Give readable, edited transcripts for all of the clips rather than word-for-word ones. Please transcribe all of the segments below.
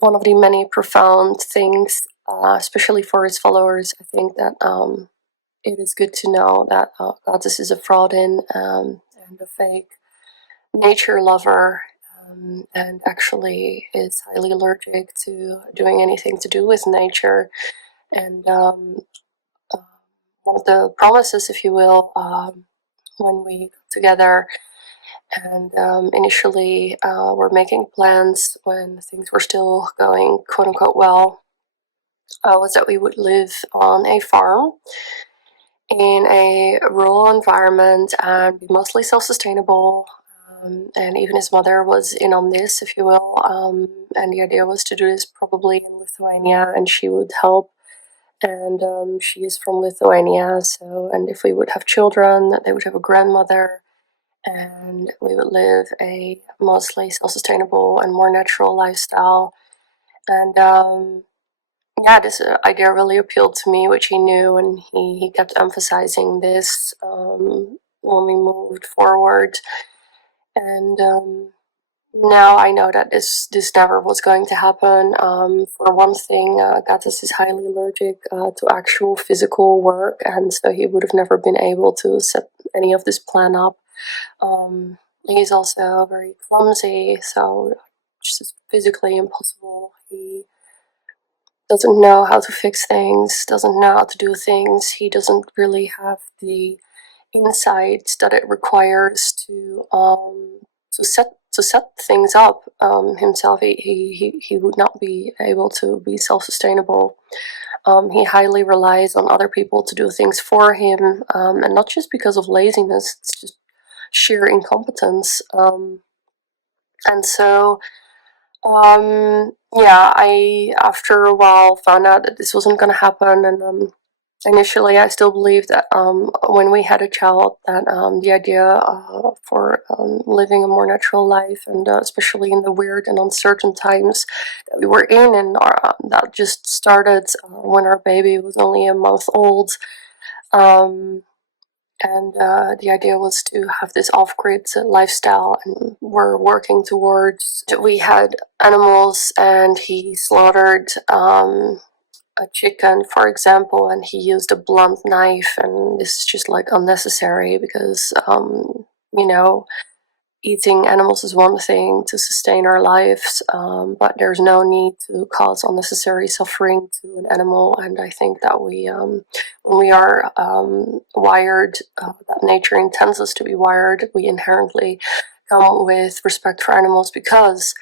one of the many profound things, especially for his followers. I think that it is good to know that Goatis is a fraud and a fake nature lover, and actually is highly allergic to doing anything to do with nature. And one of the promises, if you will, when we got together and initially were making plans when things were still going quote unquote well, was that we would live on a farm in a rural environment and be mostly self-sustainable. And even his mother was in on this, if you will. And the idea was to do this probably in Lithuania, and she would help. And she is from Lithuania, so, and if we would have children, they would have a grandmother, and we would live a mostly self-sustainable and more natural lifestyle. And yeah, this idea really appealed to me, which he knew, and he kept emphasizing this when we moved forward. And now I know that this never was going to happen. For one thing, Goatis is highly allergic to actual physical work, and so he would have never been able to set any of this plan up. He's also very clumsy, so it's just physically impossible. He doesn't know how to fix things, doesn't know how to do things. He doesn't really have the insight that it requires to set things up himself. He would not be able to be self-sustainable. He highly relies on other people to do things for him, and not just because of laziness, it's just sheer incompetence. And so yeah, I after a while found out that this wasn't going to happen, and initially I still believed that when we had a child that the idea for living a more natural life, and especially in the weird and uncertain times that we were in, and that just started when our baby was only a month old. And the idea was to have this off-grid lifestyle, and we're working towards. We had animals, and he slaughtered a chicken, for example, and he used a blunt knife, and this is just like unnecessary because you know, eating animals is one thing to sustain our lives, but there's no need to cause unnecessary suffering to an animal. And I think that when we are wired, that nature intends us to be wired, we inherently come with respect for animals because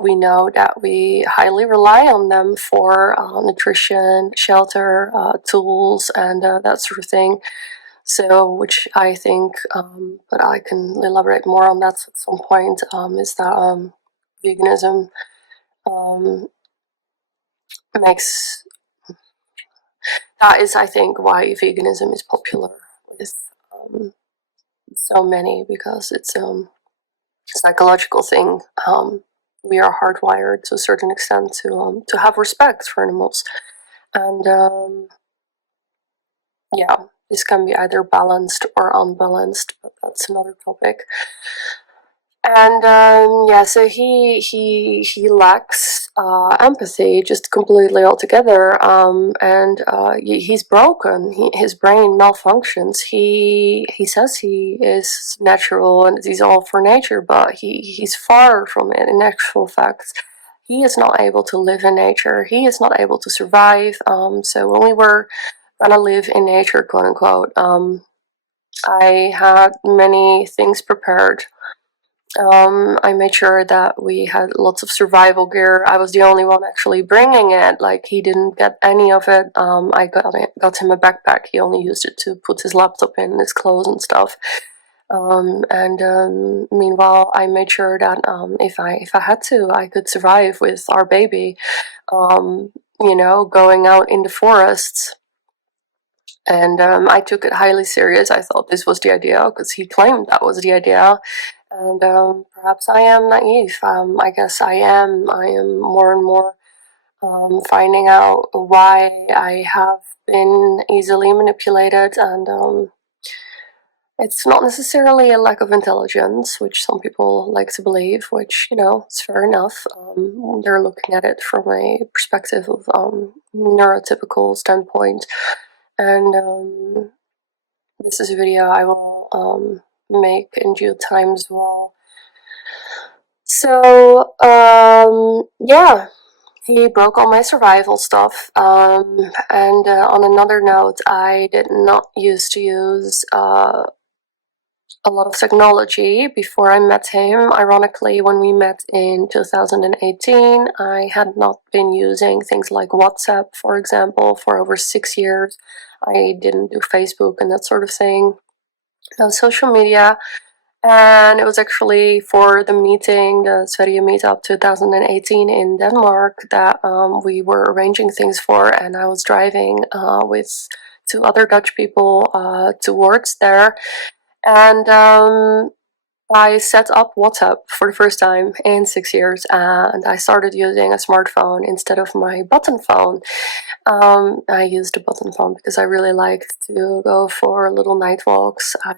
we know that we highly rely on them for nutrition, shelter, tools, and that sort of thing. So, which I think, but I can elaborate more on that at some point, is that veganism makes, that is, I think, why veganism is popular with so many, because it's a psychological thing. We are hardwired to a certain extent to have respect for animals, and yeah, this can be either balanced or unbalanced, but that's another topic. And yeah, so he lacks empathy just completely altogether, and he's broken. His brain malfunctions. He says he is natural and he's all for nature, but he's far from it. In actual fact, he is not able to live in nature. He is not able to survive. So when we were gonna live in nature, quote unquote, I had many things prepared. I made sure that we had lots of survival gear. I was the only one actually bringing it. Like, he didn't get any of it. I got him a backpack. He only used it to put his laptop in, his clothes and stuff. And meanwhile, I made sure that if I had to, I could survive with our baby. You know, going out in the forests. And I took it highly serious. I thought this was the idea because he claimed that was the idea. And perhaps I am naive. I guess I am. I am more and more finding out why I have been easily manipulated, and It's not necessarily a lack of intelligence, which some people like to believe, which, is fair enough. They're looking at it from a perspective of neurotypical standpoint. And this is a video I will make in due time as well. So, yeah, he broke all my survival stuff. And on another note, I did not used to use a lot of technology before I met him. Ironically, when we met in 2018, I had not been using things like WhatsApp, for example, for over 6 years. I didn't do Facebook and that sort of thing. No social media. And it was actually for the meeting, the Sverige Meetup 2018 in Denmark, that we were arranging things for, and I was driving with two other Dutch people towards there. And I set up WhatsApp for the first time in 6 years, and I started using a smartphone instead of my button phone. I used a button phone because I really liked to go for little night walks. I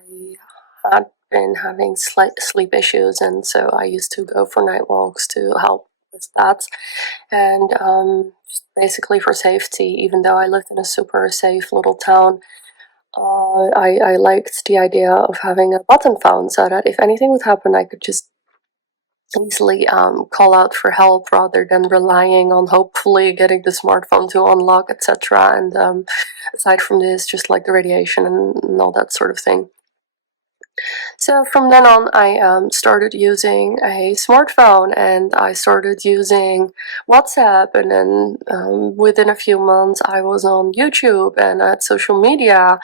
had been having slight sleep issues, and so I used to go for night walks to help with that. And just basically for safety, even though I lived in a super safe little town, I liked the idea of having a button phone so that if anything would happen, I could just easily call out for help rather than relying on hopefully getting the smartphone to unlock, etc. And aside from this, just like the radiation and all that sort of thing. So from then on, I started using a smartphone, and I started using WhatsApp, and then within a few months I was on YouTube and at social media.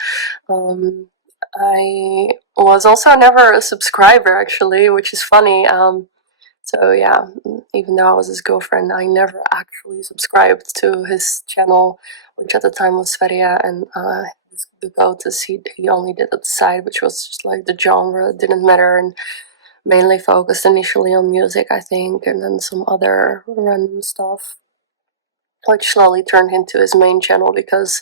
I was also never a subscriber, actually, which is funny. So yeah, even though I was his girlfriend, I never actually subscribed to his channel, which at the time was Sverige, and the Goatis he only did at the side, which was just like the genre, it didn't matter, and mainly focused initially on music, I think, and then some other random stuff, which slowly turned into his main channel because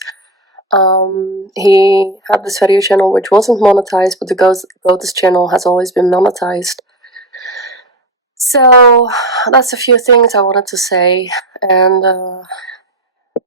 he had this video channel which wasn't monetized, but the Goatis channel has always been monetized. So that's a few things I wanted to say, and